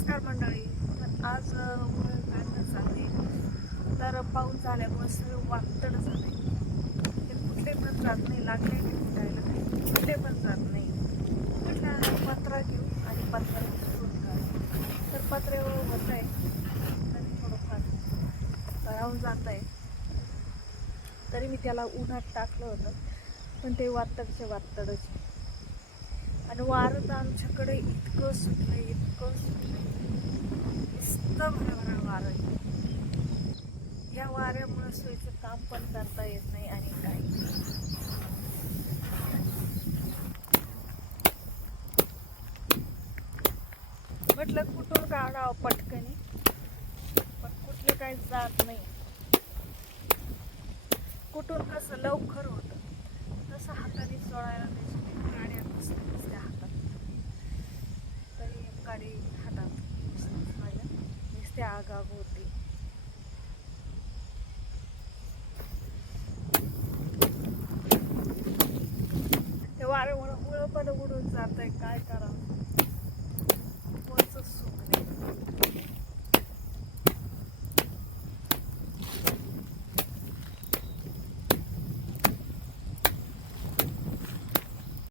नमस्कार मंडळी. तर आज काय ऊन तर पाऊस झाल्यामुळे सगळं वाकतड झालं ते कुठले पण जात नाही लागले की फुटायला कुठले पण जात नाही. म्हटलं पत्रा घेऊ आणि पत्रा घेऊन काढू तर पत्र्यावर होत आहे तरी थोडंफार राहून जात आहे तरी मी त्याला उन्हात टाकलं होतं. पण ते वातडचे वातडच आणि वारं तर आमच्याकडे इतकं सुटलं इतकं नुसतं भरभर वारं आहे. या वाऱ्यामुळे सोयीचं काम पण करता येत नाही आणि काही म्हटलं कुठून काढावं पटकनी? पण कुठले काही जात नाही. कुठून कसं लवकर होतं? तसं हाताने चोळायला त्याची गाड्या दुसऱ्या हातात. तरी एक अतिशय आगाव होती. ते वारंवार मुळं पण उडून जात आहे काय करावं?